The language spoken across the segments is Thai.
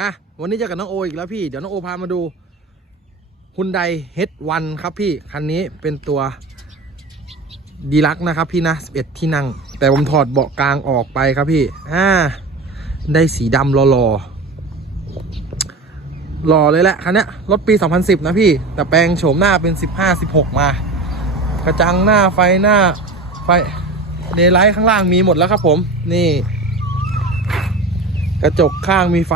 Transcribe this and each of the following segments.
อะวันนี้เจอกับน้องโออีกแล้วพี่ เดี๋ยวน้องโอพามาดูฮุนไดเฮดวันครับพี่ คันนี้เป็นตัวดีลักนะครับพี่นะ11 ที่นั่ง แต่ผมถอดเบาะกลางออกไปครับพี่ อ่า ได้สีดำหล่อหล่อเลยแหละคันนี้รถปี 2010 นะพี่ แต่แปลงโฉมหน้าเป็น 15 16 มา กระจังหน้าไฟหน้าไฟเดย์ไลท์ข้างล่างมีหมดแล้วครับผม นี่ กระจกข้างมีไฟ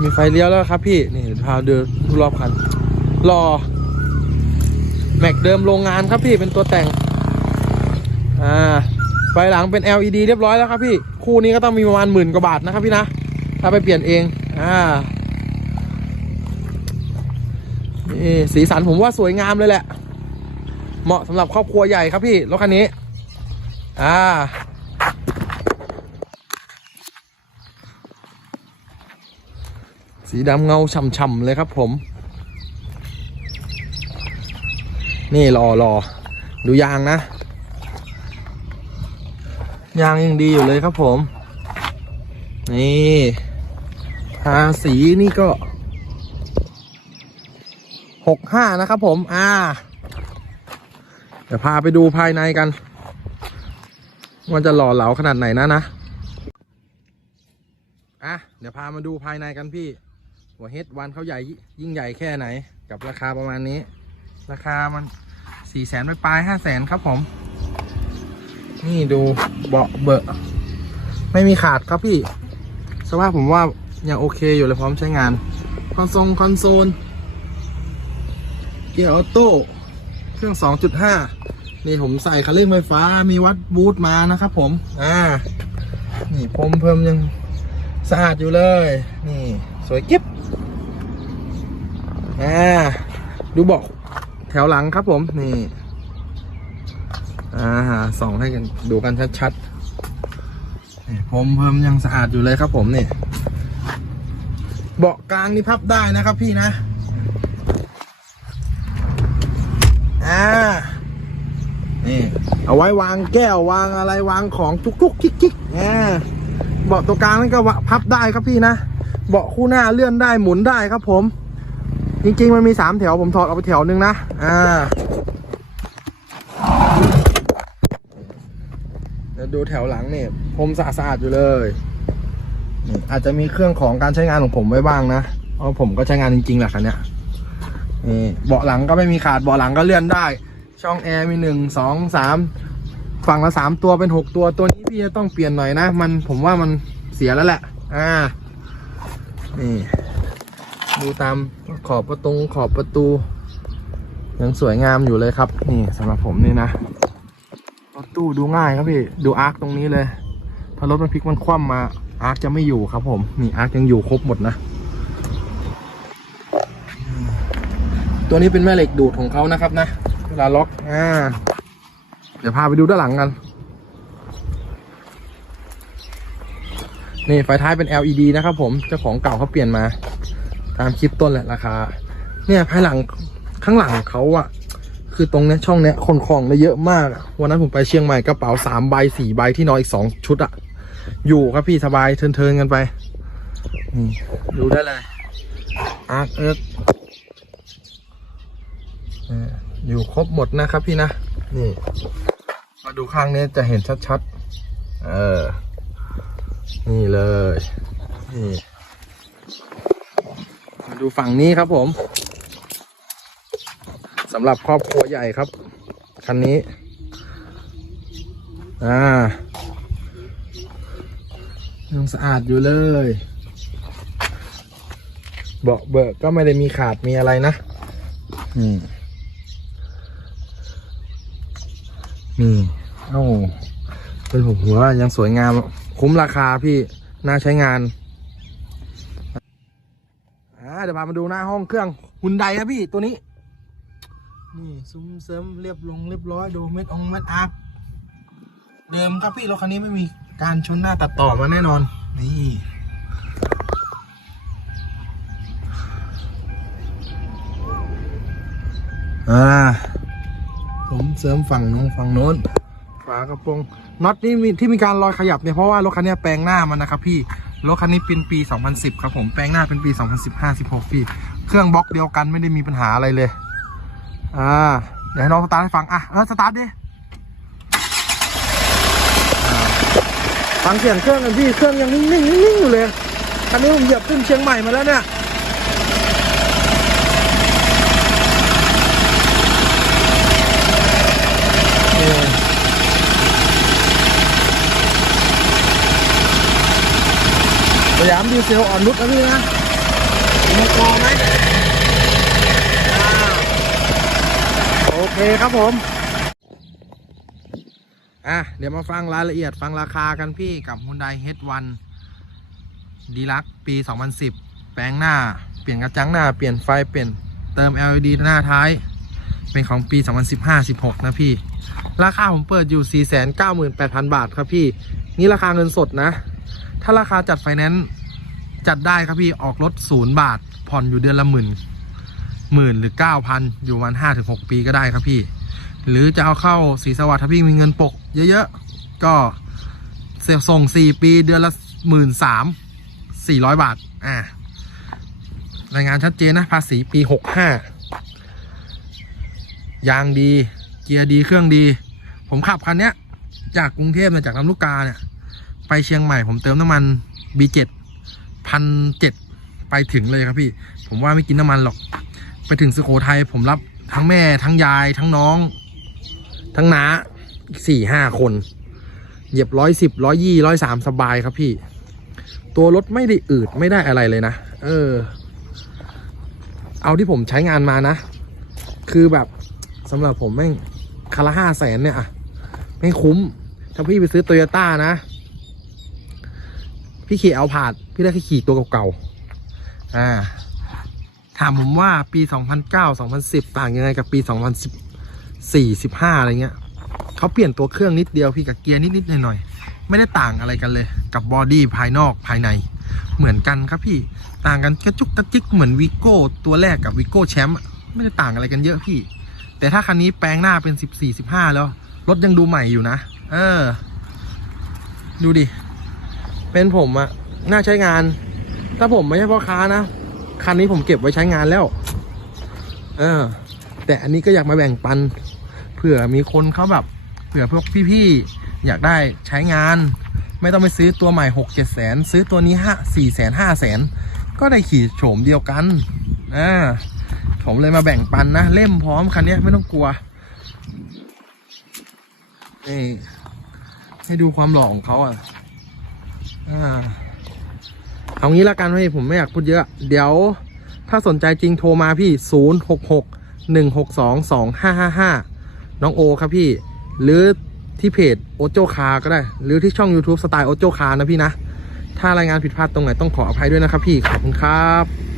มีไฟเลี้ยวแล้วครับพี่ นี่พาเดินดูรอบคันรอแม็กเดิมโรงงานครับพี่เป็นตัวแต่ง อ่า ไฟหลังเป็น LED เรียบร้อยแล้วครับพี่ คู่นี้ก็ต้องมีประมาณหมื่นกว่าบาทนะครับพี่นะ ถ้าไปเปลี่ยนเอง อ่า นี่สีสันผมว่าสวยงามเลยแหละ เหมาะสำหรับครอบครัวใหญ่ครับพี่ รถคันนี้ อ่า สีดำเงาฉ่ำๆเลยครับผม นี่รอรอดูยางนะ ยางยังดีอยู่เลยครับผม นี่ทาสีนี่ก็หกห้านะครับผม อ่า เดี๋ยวพาไปดูภายในกันว่าจะหล่อเหลาขนาดไหนนะนะ อะ เดี๋ยวพามาดูภายในกันพี่ ว่าเฮดวันเขาใหญ่ยิ่งใหญ่แค่ไหน กับราคาประมาณนี้ ราคามันสี่แสนไปปลายห้าแสนครับผม นี่ดูเบาะเบอะไม่มีขาดครับพี่ สภาพผมว่ายังโอเคอยู่เลยพร้อมใช้งาน คอนโซลคอนโซล เกียร์ออโต้ เครื่อง 2.5 นี่ผมใส่คันเร่งไฟฟ้า มีวัดบูทมานะครับผม อ่า นี่พรมเพิ่มยังสะอาดอยู่เลย นี่ สวยกิ๊บ อ่าดูเบาะแถวหลังครับผมนี่อ่าส่องให้กันดูกันชัดๆนี่พรมเพิ่มยังสะอาดอยู่เลยครับผมนี่เบาะกลางนี่พับได้นะครับพี่นะอ่านี่ เอาไว้วางแก้ววางอะไรวางของจุกจุกคิกคิกอ่าเบาะตัวกลางนั่นก็พับได้ครับพี่นะเบาะคู่หน้าเลื่อนได้หมุนได้ครับผม จริง ๆ มันมีสามแถวผมถอดออกไปแถวหนึ่งนะ อ่าเดี๋ยวดูแถวหลังเนี่ยผมสะอาดๆอยู่เลยนี่อาจจะมีเครื่องของการใช้งานของผมไว้บ้างนะ เพราะผมก็ใช้งานจริงๆแหละคันเนี้ยนี่เบาะหลังก็ไม่มีขาดเบาะหลังก็เลื่อนได้ ช่องแอร์มีหนึ่งสองสามฝั่งละสามตัวเป็นหกตัวตัวนี้พี่จะต้องเปลี่ยนหน่อยนะ มันผมว่ามันเสียแล้วแหละ อ่า นี่ ดูตามขอบประตูขอบประตู ยังสวยงามอยู่เลยครับ นี่สำหรับผมนี่นะรถตู้ดูง่ายครับพี่ดูอาร์คตรงนี้เลยถ้ารถมันพลิกมันคว่ำมาอาร์คจะไม่อยู่ครับ ผมนี่อาร์คยังอยู่ครบหมดนะ ตัวนี้เป็นแม่เหล็กดูดของเขานะครับนะเวลาล็อกอ่าเดี๋ยวพาไปดูด้านหลังกันนี่ไฟท้ายเป็น LED นะครับผมเจ้าของเก่าเขาเปลี่ยนมา ตามคลิปต้นแหละราคา เนี่ยภายหลังข้างหลังเขาอะคือตรงเนี้ยช่องเนี้ยคนของได้เยอะมากวันนั้นผมไปเชียงใหม่กระเป๋าสามใบสี่ใบที่นอนอีกสองชุดอะอยู่ครับพี่สบายเทินๆกันไปนี่ดูได้เลยอาร์คเอิร์กเอ่ออยู่ครบหมดนะครับพี่นะ นี่ มาดูข้างนี้จะเห็นชัดๆ เออ นี่เลย นี่ ดูฝั่งนี้ครับผมสำหรับครอบครัวใหญ่ครับ คันนี้ อ่ายังสะอาดอยู่เลย เบาะเบิกก็ไม่ได้มีขาดมีอะไรนะอืมนี่เอ้าเป็นผมหัวยังสวยงาม คุ้มราคาพี่ น่าใช้งาน เดี๋ยวพามาดูหน้าห้องเครื่องหุ่นใดครับพี่ตัวนี้ นี่ซุ้มเสริมเรียบลงเรียบร้อยดูเม็ดองเม็ดอาร์เดิมครับพี่รถคันนี้ไม่มีการชนหน้าตัดต่อมาแน่นอน นี่อ่าผมเสริมฝั่งนู้นฝั่งโน้นฝากระโปรงน็อตนี่มีที่มีการรอยขยับเนี่ยเพราะว่ารถคันนี้แปลงหน้ามันนะครับพี่ รถคันนี้เป็นปี 2010 ครับผมแปลงหน้าเป็นปี 2015 16ปีเครื่องบล็อกเดียวกันไม่ได้มีปัญหาอะไรเลยอ่าเดี๋ยวให้น้องสตาร์ทให้ฟังอะเออสตาร์ทดิฟังเสียงเครื่องกันพี่เครื่องยังนิ่งๆนิ่งๆอยู่เลยคันนี้ผมเหยียบขึ้นเชียงใหม่มาแล้วเนี่ย ยามดีเซลอ่อนนุชนะพี่นะมากอไหมโอเคครับผม อะ เดี๋ยวมาฟังรายละเอียดฟังราคากันพี่กับ Hyundai H1 ดีลักปี 2010 แปลงหน้า เปลี่ยนกระจังหน้า เปลี่ยนไฟ เปลี่ยนเติม LED หน้าท้าย เป็นของปี 2015-16 นะพี่ ราคาผมเปิดอยู่ 498,000 บาทครับพี่ นี่ราคาเงินสดนะ ถ้าราคาจัดไฟแนนซ์ จัดได้ครับพี่ออกรถศูนย์บาท ผ่อนอยู่เดือนละหมื่นหมื่นหรือ9,000อยู่ประมาณ5-6ปีก็ได้ครับพี่ หรือจะเอาเข้าสีสวัสดิ์ถ้าพี่มีเงินปก เยอะๆ ก็เสียส่ง4ปีเดือนละหมื่นสามสี่ร้อยบาท อ่ารายงานชัดเจนนะ ภาษีปี65ยางดี เกียร์ดีเครื่องดี ผมขับคันเนี้ย จากกรุงเทพเนี่ยจากลำลูกกาเนี่ย ไปเชียงใหม่ผมเติมน้ำมัน B7 พันเจ็ดไปถึงเลยครับพี่ ผมว่าไม่กินน้ำมันหรอก ไปถึงสุโขทัยผมรับทั้งแม่ทั้งยายทั้งน้อง ทั้งน้าอีกสี่ห้าคน เหยียบร้อยสิบร้อยยี่ร้อยสามสบายครับพี่ ตัวรถไม่ได้อืดไม่ได้อะไรเลยนะ เออ เอาที่ผมใช้งานมานะ คือแบบสำหรับผมแม่งคันละห้าแสนเนี่ยอะไม่คุ้ม ถ้าพี่ไปซื้อโตโยต้านะ พี่ขี่เอาผาด พี่ได้แค่ขี่ตัวเก่าๆ อ่า ถามผมว่าปี 2009 2010 ต่างยังไงกับปี 2014 15 อะไรเงี้ย เขาเปลี่ยนตัวเครื่องนิดเดียวพี่กับเกียร์นิดๆหน่อยๆ ไม่ได้ต่างอะไรกันเลย กับบอดี้ภายนอกภายใน เหมือนกันครับพี่ ต่างกันกระจุกกระจิกเหมือนวิโก้ตัวแรกกับวิโก้แชมป์ไม่ได้ต่างอะไรกันเยอะพี่ แต่ถ้าคันนี้แปลงหน้าเป็น 14 15 แล้ว รถยังดูใหม่อยู่นะ เออ ดูดิ เป็นผมอะน่าใช้งาน ถ้าผมไม่ใช่พ่อค้านะ คันนี้ผมเก็บไว้ใช้งานแล้ว เออ แต่อันนี้ก็อยากมาแบ่งปัน เผื่อมีคนเขาแบบ เผื่อพวกพี่ๆ อยากได้ใช้งาน ไม่ต้องไปซื้อตัวใหม่หกเจ็ดแสน ซื้อตัวนี้ห้าสี่แสนห้าแสน ก็ได้ขี่โฉมเดียวกัน อ่า ผมเลยมาแบ่งปันนะ เล่มพร้อมคันนี้ไม่ต้องกลัวนี่ให้ดูความหล่อของเขาอะอ่า เอางี้ละกันพี่ผมไม่อยากพูดเยอะ เดี๋ยวถ้าสนใจจริงโทรมาพี่ 0 6 6 1 6 2 2 5 5 5 น้องโอครับพี่ หรือที่เพจโอโจคาก็ได้ หรือที่ช่อง YouTube สไตล์โอโจคานะพี่นะ ถ้ารายงานผิดพลาดตรงไหนต้องขออภัยด้วยนะครับพี่ ขอบคุณครับ